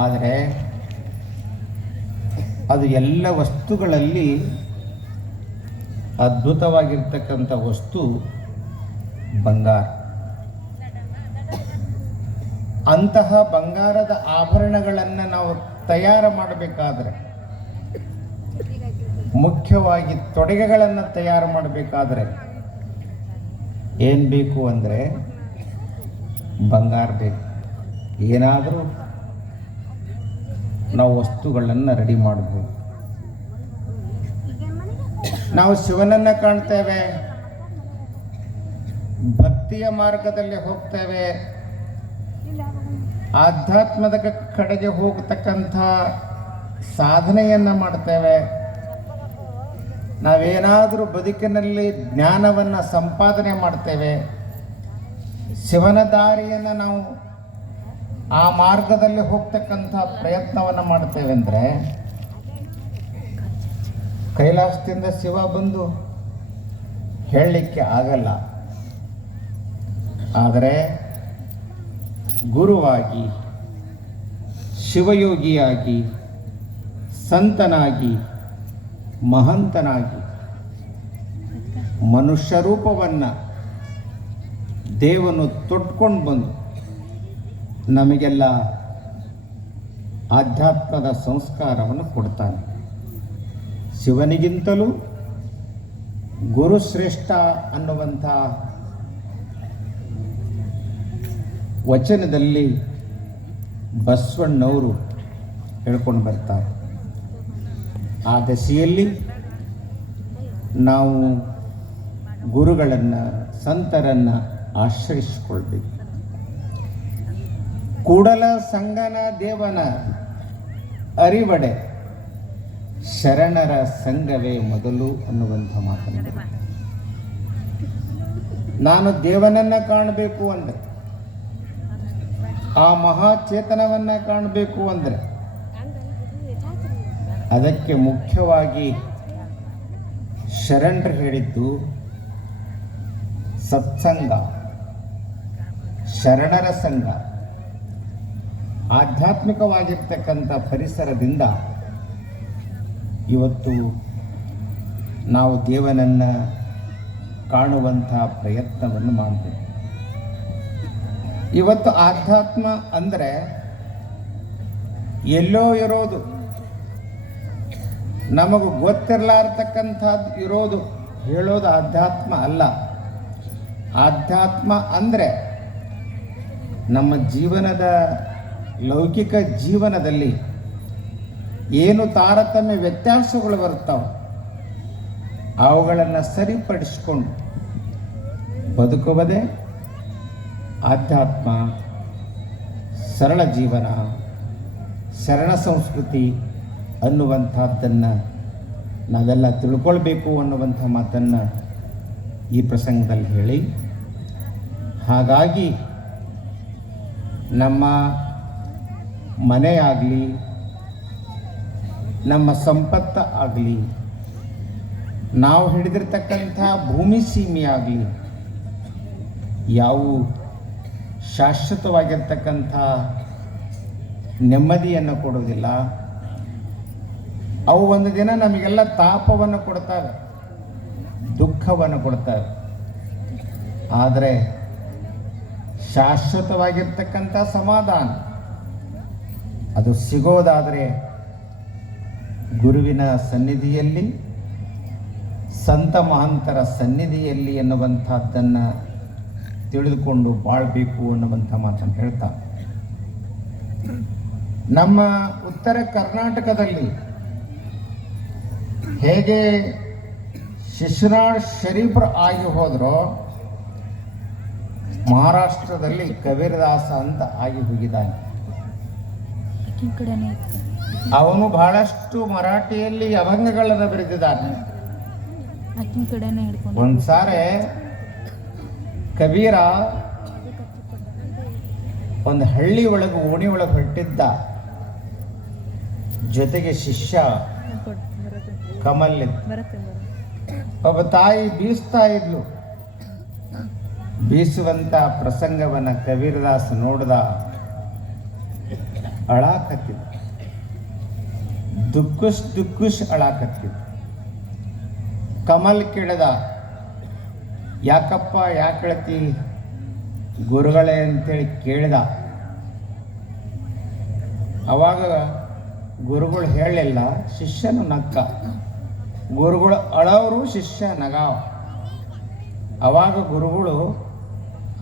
ಆದರೆ ಅದು ಎಲ್ಲ ವಸ್ತುಗಳಲ್ಲಿ ಅದ್ಭುತವಾಗಿರ್ತಕ್ಕಂಥ ವಸ್ತು ಬಂಗಾರ. ಅಂತಹ ಬಂಗಾರದ ಆಭರಣಗಳನ್ನು ನಾವು ತಯಾರು ಮಾಡಬೇಕಾದ್ರೆ, ಮುಖ್ಯವಾಗಿ ತೊಡುಗೆಗಳನ್ನು ತಯಾರು ಮಾಡಬೇಕಾದ್ರೆ ಏನು ಬೇಕು ಅಂದರೆ ಬಂಗಾರ ಬೇಕು. ಏನಾದರೂ ನಾವು ವಸ್ತುಗಳನ್ನು ರೆಡಿ ಮಾಡ್ಬೋದು. ನಾವು ಶಿವನನ್ನು ಕಾಣ್ತೇವೆ, ಭಕ್ತಿಯ ಮಾರ್ಗದಲ್ಲಿ ಹೋಗ್ತೇವೆ, ಆಧ್ಯಾತ್ಮದ ಕಡೆಗೆ ಹೋಗತಕ್ಕಂಥ ಸಾಧನೆಯನ್ನು ಮಾಡ್ತೇವೆ. ನಾವೇನಾದರೂ ಬದುಕಿನಲ್ಲಿ ಜ್ಞಾನವನ್ನು ಸಂಪಾದನೆ ಮಾಡ್ತೇವೆ, ಶಿವನ ದಾರಿಯನ್ನು ನಾವು ಆ ಮಾರ್ಗದಲ್ಲಿ ಹೋಗ್ತಕ್ಕಂಥ ಪ್ರಯತ್ನವನ್ನು ಮಾಡ್ತೇವೆ ಅಂದರೆ ಕೈಲಾಸದಿಂದ ಶಿವ ಬಂದು ಹೇಳಲಿಕ್ಕೆ ಆಗಲ್ಲ. ಆದರೆ ಗುರುವಾಗಿ, ಶಿವಯೋಗಿಯಾಗಿ, ಸಂತನಾಗಿ, ಮಹಂತನಾಗಿ ಮನುಷ್ಯ ರೂಪವನ್ನು ದೇವನು ತೊಟ್ಕೊಂಡು ಬಂದು ನಮಗೆಲ್ಲ ಆಧ್ಯಾತ್ಮದ ಸಂಸ್ಕಾರವನ್ನು ಕೊಡ್ತಾನೆ. ಶಿವನಿಗಿಂತಲೂ ಗುರು ಶ್ರೇಷ್ಠ ಅನ್ನುವಂಥ ವಚನದಲ್ಲಿ ಬಸವಣ್ಣವರು ಹೇಳ್ಕೊಂಡು ಬರ್ತಾರೆ. ಆ ದಶೆಯಲ್ಲಿ ನಾವು ಗುರುಗಳನ್ನು, ಸಂತರನ್ನು ಆಶ್ರಯಿಸಿಕೊಳ್ಬೇಕು. ಕೂಡಲ ಸಂಗನ ದೇವನ ಅರಿವಡೆ ಶರಣರ ಸಂಘವೇ ಮೊದಲು ಅನ್ನುವಂಥ ಮಾತನ್ನು, ನಾನು ದೇವನನ್ನು ಕಾಣಬೇಕು ಅಂದರೆ, ಆ ಮಹಾಚೇತನವನ್ನು ಕಾಣಬೇಕು ಅಂದರೆ ಅದಕ್ಕೆ ಮುಖ್ಯವಾಗಿ ಶರಣರು ಹೇಳಿದ್ದು ಸತ್ಸಂಗ, ಶರಣರ ಸಂಘ. ಆಧ್ಯಾತ್ಮಿಕವಾಗಿರ್ತಕ್ಕಂಥ ಪರಿಸರದಿಂದ ಇವತ್ತು ನಾವು ದೇವನನ್ನು ಕಾಣುವಂಥ ಪ್ರಯತ್ನವನ್ನು ಮಾಡಬೇಕು. ಇವತ್ತು ಆಧ್ಯಾತ್ಮ ಅಂದರೆ ಎಲ್ಲೋ ಇರೋದು, ನಮಗೆ ಗೊತ್ತಿರಲಾರ್ತಕ್ಕಂಥದ್ದು ಇರೋದು ಹೇಳೋದು ಆಧ್ಯಾತ್ಮ ಅಲ್ಲ. ಆಧ್ಯಾತ್ಮ ಅಂದರೆ ನಮ್ಮ ಜೀವನದ, ಲೌಕಿಕ ಜೀವನದಲ್ಲಿ ಏನು ತಾರತಮ್ಯ ವ್ಯತ್ಯಾಸಗಳು ಬರುತ್ತವೆ ಅವುಗಳನ್ನು ಸರಿಪಡಿಸಿಕೊಂಡು ಬದುಕುವುದೇ ಆಧ್ಯಾತ್ಮ, ಸರಳ ಜೀವನ, ಶರಣ ಸಂಸ್ಕೃತಿ ಅನ್ನುವಂಥದ್ದನ್ನು ನಾವೆಲ್ಲ ತಿಳ್ಕೊಳ್ಬೇಕು ಅನ್ನುವಂಥ ಮಾತನ್ನು ಈ ಪ್ರಸಂಗದಲ್ಲಿ ಹೇಳಿ, ಹಾಗಾಗಿ ನಮ್ಮ ಮನೆಯಾಗಲಿ, ನಮ್ಮ ಸಂಪತ್ತು ಆಗಲಿ, ನಾವು ಹಿಡಿದಿರ್ತಕ್ಕಂಥ ಭೂಮಿ ಸೀಮೆಯಾಗಲಿ ಯಾವುವು ಶಾಶ್ವತವಾಗಿರ್ತಕ್ಕಂಥ ನೆಮ್ಮದಿಯನ್ನು ಕೊಡೋದಿಲ್ಲ. ಅವು ಒಂದು ದಿನ ನಮಗೆಲ್ಲ ತಾಪವನ್ನು ಕೊಡ್ತಾರೆ, ದುಃಖವನ್ನು ಕೊಡ್ತಾರೆ. ಆದರೆ ಶಾಶ್ವತವಾಗಿರ್ತಕ್ಕಂಥ ಸಮಾಧಾನ ಅದು ಸಿಗೋದಾದರೆ ಗುರುವಿನ ಸನ್ನಿಧಿಯಲ್ಲಿ, ಸಂತ ಮಹಂತರ ಸನ್ನಿಧಿಯಲ್ಲಿ ಎನ್ನುವಂಥದ್ದನ್ನು ತಿಳಿದುಕೊಂಡು ಬಾಳಬೇಕು ಅನ್ನುವಂಥ ಮಾತನ್ನು ಹೇಳ್ತಾ, ನಮ್ಮ ಉತ್ತರ ಕರ್ನಾಟಕದಲ್ಲಿ ಹೇಗೆ ಶಿಶುನಾಳ್ ಶರೀಫ್ರು ಆಗಿ ಹೋದರೋ, ಮಹಾರಾಷ್ಟ್ರದಲ್ಲಿ ಕಬೀರದಾಸ ಅಂತ ಆಗಿ ಹೋಗಿದ್ದಾನೆ. ಅವನು ಬಹಳಷ್ಟು ಮರಾಠಿಯಲ್ಲಿ ಅಭಂಗಗಳನ್ನು ಬರೆದಿದ್ದಾನೆ. ಒಂದ್ಸಾರೆ ಕಬೀರ ಒಂದು ಹಳ್ಳಿ ಒಳಗೆ ಓಣಿ ಒಳಗೆ ಹೊರಟಿದ್ದ. ಜೊತೆಗೆ ಶಿಷ್ಯ ಕಮಲ್ ಒಬ್ಬ ತಾಯಿ ಬೀಸ್ತಾ ಇದ್ಲು. ಬೀಸುವಂತ ಪ್ರಸಂಗವನ್ನ ಕಬೀರದಾಸ ನೋಡ್ದ, ಅಳಾಕತ್ತಿದ್ದ, ದುಕ್ಕುಶ್ ಅಳಾಕತ್ತಿದ್ದ. ಕಮಲ್ ಕೇಳಿದ, ಯಾಕಪ್ಪ ಯಾಕಳತಿ ಗುರುಗಳೇ ಅಂತೇಳಿ ಕೇಳಿದ. ಅವಾಗ ಗುರುಗಳು ಹೇಳಲಿಲ್ಲ, ಶಿಷ್ಯನು ನಕ್ಕ. ಗುರುಗಳು ಅಳವರು, ಶಿಷ್ಯ ನಗಾವ. ಅವಾಗ ಗುರುಗಳು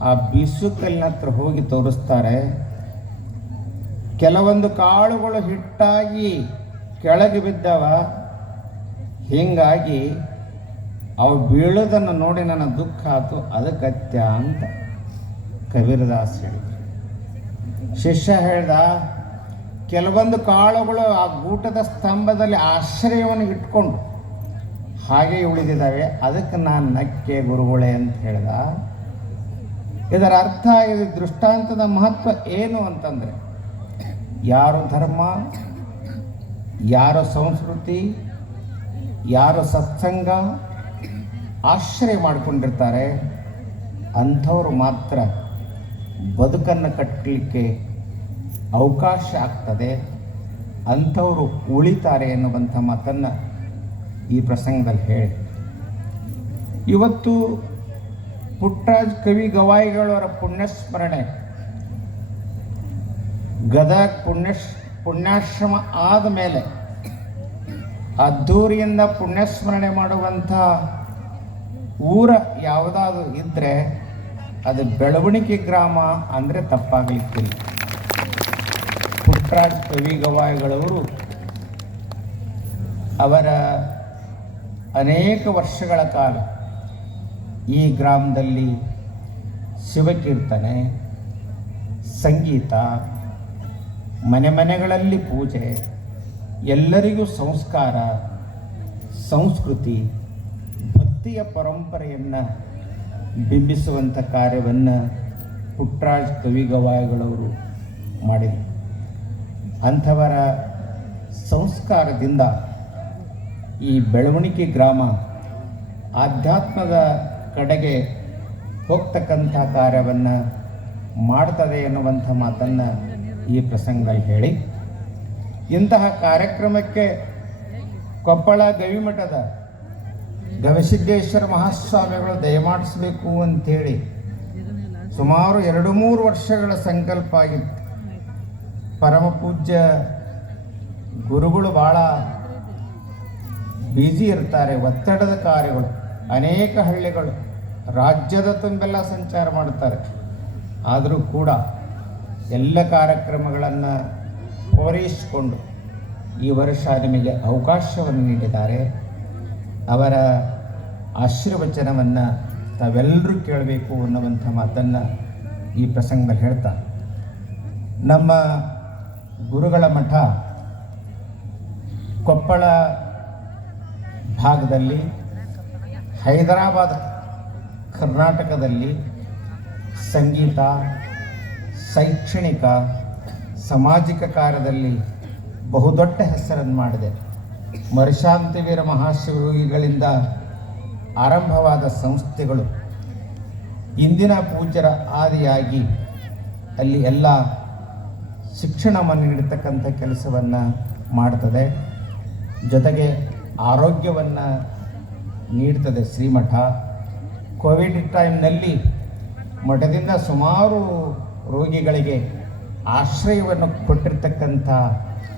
ಆ ಬೀಸು ಕಲ್ಲಿನ ಹತ್ರ ಹೋಗಿ ತೋರಿಸ್ತಾರೆ. ಕೆಲವೊಂದು ಕಾಳುಗಳು ಹಿಟ್ಟಾಗಿ ಕೆಳಗೆ ಬಿದ್ದವ, ಹೀಗಾಗಿ ಅವು ಬೀಳೋದನ್ನು ನೋಡಿ ನನ್ನ ದುಃಖ ಆಯ್ತು, ಅದಕ್ಕತ್ಯ ಅಂತ ಕಬೀರದಾಸ್ ಹೇಳಿದ್ರು. ಶಿಷ್ಯ ಹೇಳ್ದ, ಕೆಲವೊಂದು ಕಾಳುಗಳು ಆ ಗೂಟದ ಸ್ತಂಭದಲ್ಲಿ ಆಶ್ರಯವನ್ನು ಇಟ್ಕೊಂಡು ಹಾಗೆ ಉಳಿದಿದ್ದಾವೆ, ಅದಕ್ಕೆ ನಾನು ನಕ್ಕೆ ಗುರುಗಳೇ ಅಂತ ಹೇಳ್ದ. ಇದರ ಅರ್ಥ, ಇದು ದೃಷ್ಟಾಂತದ ಮಹತ್ವ ಏನು ಅಂತಂದರೆ, ಯಾರು ಧರ್ಮ, ಯಾರು ಸಂಸ್ಕೃತಿ, ಯಾರು ಸತ್ಸಂಗ ಆಶ್ರಯ ಮಾಡಿಕೊಂಡಿರ್ತಾರೆ ಅಂಥವ್ರು ಮಾತ್ರ ಬದುಕನ್ನು ಕಟ್ಟಲಿಕ್ಕೆ ಅವಕಾಶ ಆಗ್ತದೆ, ಅಂಥವರು ಉಳಿತಾರೆ ಎನ್ನುವಂಥ ಮಾತನ್ನು ಈ ಪ್ರಸಂಗದಲ್ಲಿ ಹೇಳಿ. ಇವತ್ತು ಪುಟ್ಟರಾಜ್ ಕವಿ ಗವಾಯಿಗಳವರ ಪುಣ್ಯಸ್ಮರಣೆ, ಗದಗ ಪುಣ್ಯಾಶ್ರಮ ಆದ ಮೇಲೆ ಅದ್ಧೂರಿಯಿಂದ ಪುಣ್ಯಸ್ಮರಣೆ ಮಾಡುವಂಥ ಊರ ಯಾವುದಾದ್ರು ಇದ್ದರೆ ಅದು ಬೆಳವಣಿಗೆ ಗ್ರಾಮ ಅಂದರೆ ತಪ್ಪಾಗಲಿಕ್ಕಿಲ್ಲ. ಪುಟ್ಟರಾಜ್ ಕವಿ ಗವಾಯಿಗಳವರು ಅವರ ಅನೇಕ ವರ್ಷಗಳ ಕಾಲ ಈ ಗ್ರಾಮದಲ್ಲಿ ಶಿವಕೀರ್ತನೆ, ಸಂಗೀತ, ಮನೆ ಮನೆಗಳಲ್ಲಿ ಪೂಜೆ, ಎಲ್ಲರಿಗೂ ಸಂಸ್ಕಾರ, ಸಂಸ್ಕೃತಿ, ಭಕ್ತಿಯ ಪರಂಪರೆಯನ್ನು ಬಿಂಬಿಸುವಂಥ ಕಾರ್ಯವನ್ನು ಪುಟ್ಟರಾಜ್ ಕವಿ ಗವಾಯಿಗಳವರು ಮಾಡಿದರು. ಅಂಥವರ ಸಂಸ್ಕಾರದಿಂದ ಈ ಬೆಳವಣಿಗೆ ಗ್ರಾಮ ಆಧ್ಯಾತ್ಮದ ಕಡೆಗೆ ಹೋಗ್ತಕ್ಕಂಥ ಕಾರ್ಯವನ್ನು ಮಾಡ್ತದೆ ಎನ್ನುವಂಥ ಮಾತನ್ನು ಈ ಪ್ರಸಂಗದಲ್ಲಿ ಹೇಳಿ, ಇಂತಹ ಕಾರ್ಯಕ್ರಮಕ್ಕೆ ಕೊಪ್ಪಳ ಗವಿಮಠದ ಗವಿಸಿದ್ದೇಶ್ವರ ಮಹಾಸ್ವಾಮಿಗಳು ದಯಮಾಡಿಸಬೇಕು ಅಂಥೇಳಿ ಸುಮಾರು 2-3 ವರ್ಷಗಳ ಸಂಕಲ್ಪ ಆಗಿತ್ತು. ಪರಮ ಪೂಜ್ಯ ಗುರುಗಳು ಭಾಳ ಬ್ಯುಸಿ ಇರ್ತಾರೆ, ಒತ್ತಡದ ಕಾರ್ಯಗಳು, ಅನೇಕ ಹಳ್ಳಿಗಳು ರಾಜ್ಯದ ತುಂಬೆಲ್ಲ ಸಂಚಾರ ಮಾಡ್ತಾರೆ. ಆದರೂ ಕೂಡ ಎಲ್ಲ ಕಾರ್ಯಕ್ರಮಗಳನ್ನು ಪೂರೈಸಿಕೊಂಡು ಈ ವರ್ಷ ನಿಮಗೆ ಅವಕಾಶವನ್ನು ನೀಡಿದ್ದಾರೆ. ಅವರ ಆಶೀರ್ವಚನವನ್ನು ತಾವೆಲ್ಲರೂ ಕೇಳಬೇಕು ಅನ್ನುವಂಥ ಮಾತನ್ನು ಈ ಪ್ರಸಂಗದಲ್ಲಿ ಹೇಳ್ತಾ, ನಮ್ಮ ಗುರುಗಳ ಮಠ ಕೊಪ್ಪಳ ಭಾಗದಲ್ಲಿ, ಹೈದರಾಬಾದ್ ಕರ್ನಾಟಕದಲ್ಲಿ ಸಂಗೀತ, ಶೈಕ್ಷಣಿಕ, ಸಾಮಾಜಿಕ ಕಾರ್ಯದಲ್ಲಿ ಬಹುದೊಡ್ಡ ಹೆಸರನ್ನು ಮಾಡಿದೆ. ಮರುಶಾಂತಿವೀರ ಮಹಾಶಿವಯೋಗಿಗಳಿಂದ ಆರಂಭವಾದ ಸಂಸ್ಥೆಗಳು ಇಂದಿನ ಪೂಜ್ಯರ ಆದಿಯಾಗಿ ಅಲ್ಲಿ ಎಲ್ಲ ಶಿಕ್ಷಣವನ್ನು ನೀಡತಕ್ಕಂಥ ಕೆಲಸವನ್ನು ಮಾಡ್ತದೆ. ಜೊತೆಗೆ ಆರೋಗ್ಯವನ್ನು ನೀಡ್ತದೆ ಶ್ರೀಮಠ. ಕೋವಿಡ್ ಟೈಮ್ನಲ್ಲಿ ಮಠದಿಂದ ಸುಮಾರು ರೋಗಿಗಳಿಗೆ ಆಶ್ರಯವನ್ನು ಕೊಟ್ಟಿರ್ತಕ್ಕಂಥ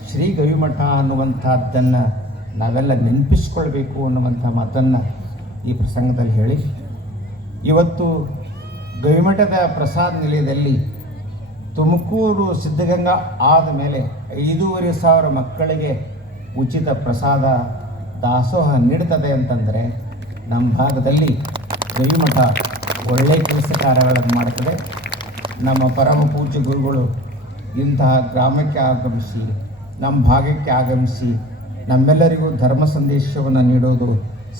ಶ್ರೀ ಗವಿಮಠ ಅನ್ನುವಂಥದ್ದನ್ನು ನಾವೆಲ್ಲ ನೆನಪಿಸ್ಕೊಳ್ಬೇಕು ಅನ್ನುವಂಥ ಮಾತನ್ನು ಈ ಪ್ರಸಂಗದಲ್ಲಿ ಹೇಳಿ, ಇವತ್ತು ಗವಿಮಠದ ಪ್ರಸಾದ ನಿಲಯದಲ್ಲಿ ತುಮಕೂರು ಸಿದ್ಧಗಂಗಾ ಆದ ಮೇಲೆ 5,500 ಮಕ್ಕಳಿಗೆ ಉಚಿತ ಪ್ರಸಾದ ದಾಸೋಹ ನೀಡ್ತದೆ ಅಂತಂದರೆ ನಮ್ಮ ಭಾಗದಲ್ಲಿ ಗವಿಮಠ ಒಳ್ಳೆಯ ಕೆಲಸ ಕಾರ್ಯಗಳನ್ನು ಮಾಡ್ತದೆ. ನಮ್ಮ ಪರಮ ಪೂಜ್ಯ ಗುರುಗಳು ಇಂತಹ ಗ್ರಾಮಕ್ಕೆ ಆಗಮಿಸಿ, ನಮ್ಮ ಭಾಗಕ್ಕೆ ಆಗಮಿಸಿ ನಮ್ಮೆಲ್ಲರಿಗೂ ಧರ್ಮ ಸಂದೇಶವನ್ನು ನೀಡೋದು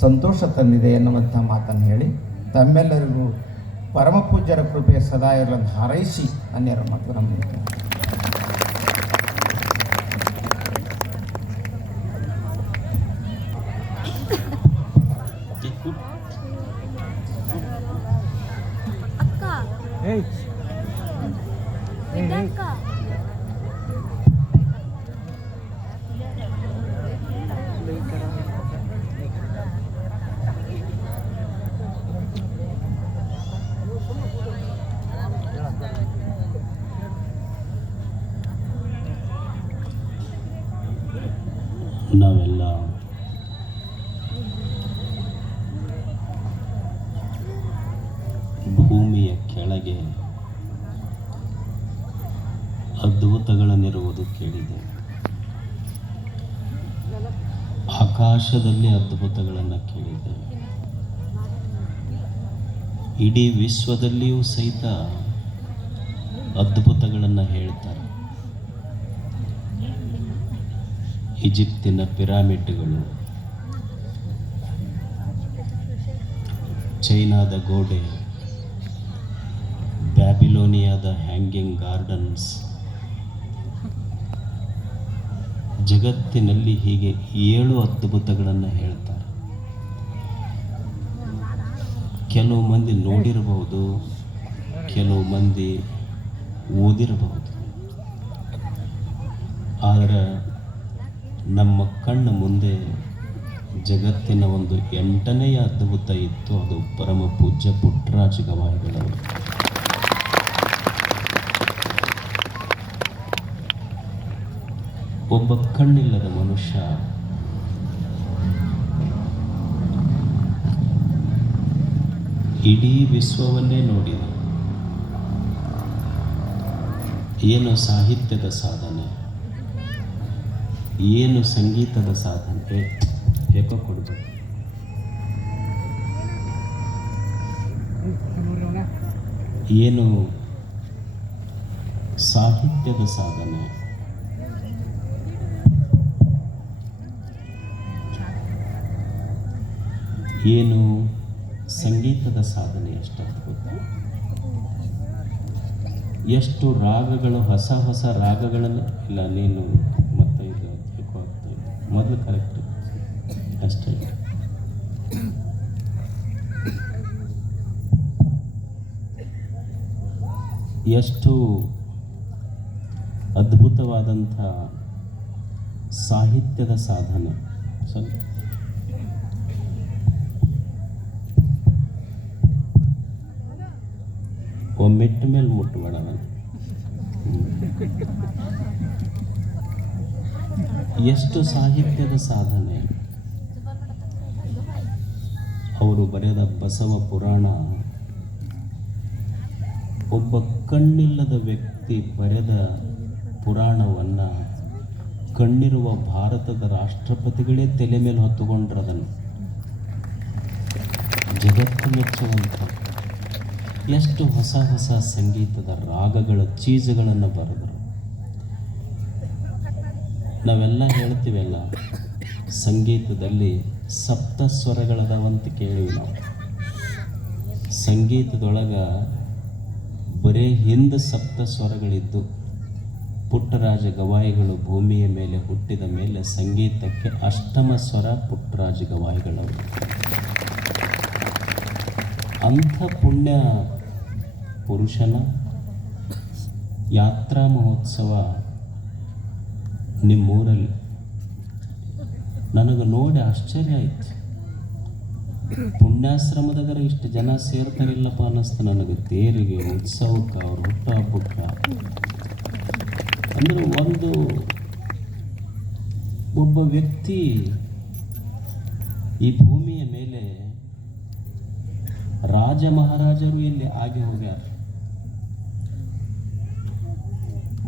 ಸಂತೋಷ ತಂದಿದೆ ಎನ್ನುವಂಥ ಮಾತನ್ನು ಹೇಳಿ, ತಮ್ಮೆಲ್ಲರಿಗೂ ಪರಮ ಪೂಜ್ಯರ ಕೃಪೆ ಸದಾ ಇರಲು ಹಾರೈಸಿ ಅನ್ಯರ ಮತ್ತು ನಮ್ಮ ನಾವೆಲ್ಲ ಭೂಮಿಯ ಕೆಳಗೆ ಅದ್ಭುತಗಳನ್ನಿರುವುದು ಕೇಳಿದೆ. ಆಕಾಶದಲ್ಲಿ ಅದ್ಭುತಗಳನ್ನು ಕೇಳಿದೆ. ಇಡೀ ವಿಶ್ವದಲ್ಲಿಯೂ ಸಹಿತ ಅದ್ಭುತಗಳನ್ನು ಹೇಳ್ತಾರೆ. ಈಜಿಪ್ತಿನ ಪಿರಾಮಿಡ್ಗಳು, ಚೈನಾದ ಗೋಡೆ, ಬ್ಯಾಬಿಲೋನಿಯಾದ ಹ್ಯಾಂಗಿಂಗ್ ಗಾರ್ಡನ್ಸ್, ಜಗತ್ತಿನಲ್ಲಿ ಹೀಗೆ 7 ಅದ್ಭುತಗಳನ್ನು ಹೇಳ್ತಾರೆ. ಕೆಲವು ಮಂದಿ ನೋಡಿರಬಹುದು, ಕೆಲವು ಮಂದಿ ಓದಿರಬಹುದು. ಆದರೆ ನಮ್ಮ ಕಣ್ಣ ಮುಂದೆ ಜಗತ್ತಿನ ಒಂದು 8ನೆಯ ಅದ್ಭುತ ಇತ್ತು. ಅದು ಪರಮ ಪೂಜ್ಯ ಪುಟ್ಟರಾಜ ಗವಾಯಿಗಳವರು. ಒಬ್ಬ ಕಣ್ಣಿಲ್ಲದ ಮನುಷ್ಯ ಇಡೀ ವಿಶ್ವವನ್ನೇ ನೋಡಿದ. ಏನು ಸಾಹಿತ್ಯದ ಸಾಧನೆ, ಏನು ಸಂಗೀತದ ಸಾಧನೆ, ಏಕೋ ಕೊಡಬೇಕು. ಏನು ಸಾಹಿತ್ಯದ ಸಾಧನೆ, ಏನು ಸಂಗೀತದ ಸಾಧನೆ, ಎಷ್ಟು ಅದ್ಭುತ. ಎಷ್ಟು ರಾಗಗಳು, ಹೊಸ ಹೊಸ ರಾಗಗಳನ್ನು ಇಲ್ಲ. ನೀನು ಮತ್ತೆ ಇದು ಏಕೋ ಆಗ್ತಾ ಇದೆ, ಮೊದಲು ಕರೆಕ್ಟ್ ಅಷ್ಟೇ. ಎಷ್ಟು ಅದ್ಭುತವಾದಂಥ ಸಾಹಿತ್ಯದ ಸಾಧನೆ. ಸ್ವಲ್ಪ ಮೆಟ್ಟ ಮೇಲೆ ಮುಟ್ಟಬೇಡ. ಎಷ್ಟು ಸಾಹಿತ್ಯದ ಸಾಧನೆ. ಅವರು ಬರೆದ ಬಸವ ಪುರಾಣ, ಒಬ್ಬ ಕಣ್ಣಿಲ್ಲದ ವ್ಯಕ್ತಿ ಬರೆದ ಪುರಾಣವನ್ನು ಕಣ್ಣಿರುವ ಭಾರತದ ರಾಷ್ಟ್ರಪತಿಗಳೇ ತಲೆ ಮೇಲೆ ಹೊತ್ತುಕೊಂಡ್ರದನ್ನು ಜಗತ್ತು ಮೆಚ್ಚುವಂಥ. ಎಷ್ಟು ಹೊಸ ಹೊಸ ಸಂಗೀತದ ರಾಗಗಳ ಚೀಜಗಳನ್ನು ಬರೆದರು. ನಾವೆಲ್ಲ ಹೇಳ್ತೀವಲ್ಲ, ಸಂಗೀತದಲ್ಲಿ ಸಪ್ತ ಸ್ವರಗಳದವಂತ ಕೇಳಿವಿ ನಾವು. ಸಂಗೀತದೊಳಗೆ ಬರೇ ಹಿಂದೆ ಸಪ್ತ ಸ್ವರಗಳಿದ್ದು, ಪುಟ್ಟರಾಜ ಗವಾಯಿಗಳು ಭೂಮಿಯ ಮೇಲೆ ಹುಟ್ಟಿದ ಮೇಲೆ ಸಂಗೀತಕ್ಕೆ ಅಷ್ಟಮ ಸ್ವರ ಪುಟ್ಟರಾಜ ಗವಾಯಿಗಳವರು. ಅಂಥ ಪುಣ್ಯ ಪುರುಷನ ಯಾತ್ರಾ ಮಹೋತ್ಸವ ನಿಮ್ಮೂರಲ್ಲಿ ನನಗೆ ನೋಡಿ ಆಶ್ಚರ್ಯ ಆಯ್ತು. ಪುಣ್ಯಾಶ್ರಮದಾಗರ ಇಷ್ಟು ಜನ ಸೇರ್ತಾರಿಲ್ಲಪ್ಪ ಅನ್ನಿಸ್ತು ನನಗೆ. ತೇರಿಗೆ, ಉತ್ಸವಕ್ಕೆ, ಅವ್ರ ಹುಟ್ಟುಹಬ್ಬಕ್ಕೆ. ಅಂದರೆ ಒಬ್ಬ ವ್ಯಕ್ತಿ ಈ ಭೂಮಿಯ ಮೇಲೆ ರಾಜ ಮಹಾರಾಜರು ಇಲ್ಲಿ ಆಗಿ ಹೋಗ್ಯಾರ.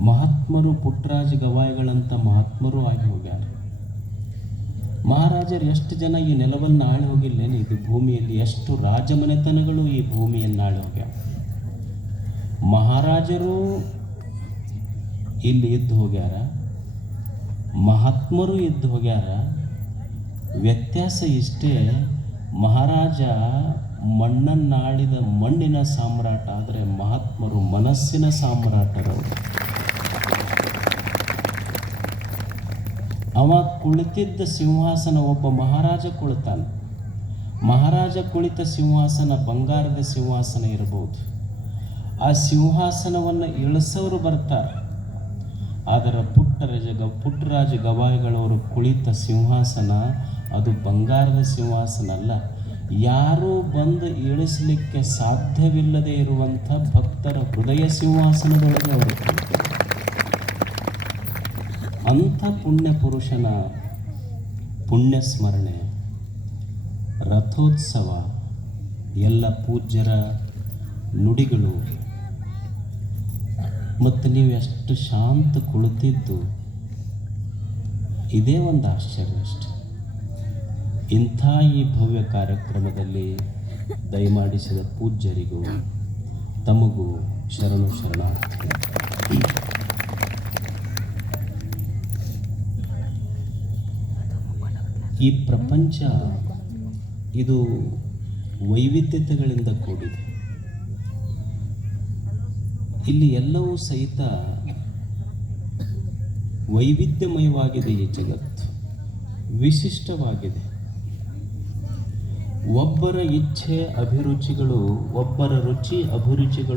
ಮಹಾತ್ಮರು, ಪುಟ್ಟರಾಜ ಗವಾಯಿಗಳಂತ ಮಹಾತ್ಮರು ಆಗಿ ಹೋಗ್ಯಾರ. ಮಹಾರಾಜರು ಎಷ್ಟು ಜನ ಈ ನೆಲವನ್ನು ಆಳಿ ಹೋಗಿಲ್ಲೇನು? ಇದು ಭೂಮಿಯಲ್ಲಿ ಎಷ್ಟು ರಾಜಮನೆತನಗಳು ಈ ಭೂಮಿಯನ್ನು ಆಳಿ ಹೋಗ್ಯಾವ. ಮಹಾರಾಜರು ಇಲ್ಲಿ ಇದ್ದು ಹೋಗ್ಯಾರ, ಮಹಾತ್ಮರು ಇದ್ದು ಹೋಗ್ಯಾರ. ವ್ಯತ್ಯಾಸ ಇಷ್ಟೇ, ಮಹಾರಾಜ ಮಣ್ಣನ್ನಾಳಿದ ಮಣ್ಣಿನ ಸಾಮ್ರಾಟ, ಆದರೆ ಮಹಾತ್ಮರು ಮನಸ್ಸಿನ ಸಾಮ್ರಾಟರವರು. ಅವ ಕುಳಿತಿದ್ದ ಸಿಂಹಾಸನ ಒಬ್ಬ ಮಹಾರಾಜ ಕುಳಿತಾನೆ. ಮಹಾರಾಜ ಕುಳಿತ ಸಿಂಹಾಸನ ಬಂಗಾರದ ಸಿಂಹಾಸನ ಇರಬಹುದು. ಆ ಸಿಂಹಾಸನವನ್ನು ಇಳಿಸೋರು ಬರ್ತಾರೆ. ಆದರೆ ಪುಟ್ಟರಾಜ ಗವಾಯಿಗಳವರು ಕುಳಿತ ಸಿಂಹಾಸನ ಅದು ಬಂಗಾರದ ಸಿಂಹಾಸನ ಅಲ್ಲ. ಯಾರೂ ಬಂದು ಇಳಿಸಲಿಕ್ಕೆ ಸಾಧ್ಯವಿಲ್ಲದೆ ಇರುವಂಥ ಭಕ್ತರ ಹೃದಯ ಸಿಂಹಾಸನದೊಳಗೆ ಅವರು. ಅಂಥ ಪುಣ್ಯ ಪುರುಷನ ಪುಣ್ಯ ಸ್ಮರಣೆ, ರಥೋತ್ಸವ, ಎಲ್ಲ ಪೂಜ್ಯರ ನುಡಿಗಳು ಮತ್ತು ನೀವು ಎಷ್ಟು ಶಾಂತ ಕುಳಿತಿದ್ದು, ಇದೇ ಒಂದು ಆಶ್ಚರ್ಯ ಅಷ್ಟೆ. ಇಂಥ ಈ ಭವ್ಯ ಕಾರ್ಯಕ್ರಮದಲ್ಲಿ ದಯಮಾಡಿಸಿದ ಪೂಜ್ಯರಿಗೂ ತಮಗೂ ಶರಣು ಶರಣಾರ್ಥಿ. ಈ ಪ್ರಪಂಚ ಇದು ವೈವಿಧ್ಯತೆಗಳಿಂದ ಕೂಡಿದೆ. ಇಲ್ಲಿ ಎಲ್ಲವೂ ಸಹಿತ ವೈವಿಧ್ಯಮಯವಾಗಿದೆ. ಈ ಜಗತ್ತು ವಿಶಿಷ್ಟವಾಗಿದೆ. ಒಬ್ಬರ ಇಚ್ಛೆ ಅಭಿರುಚಿಗಳು, ಒಬ್ಬರ ರುಚಿ ಅಭಿರುಚಿಗಳು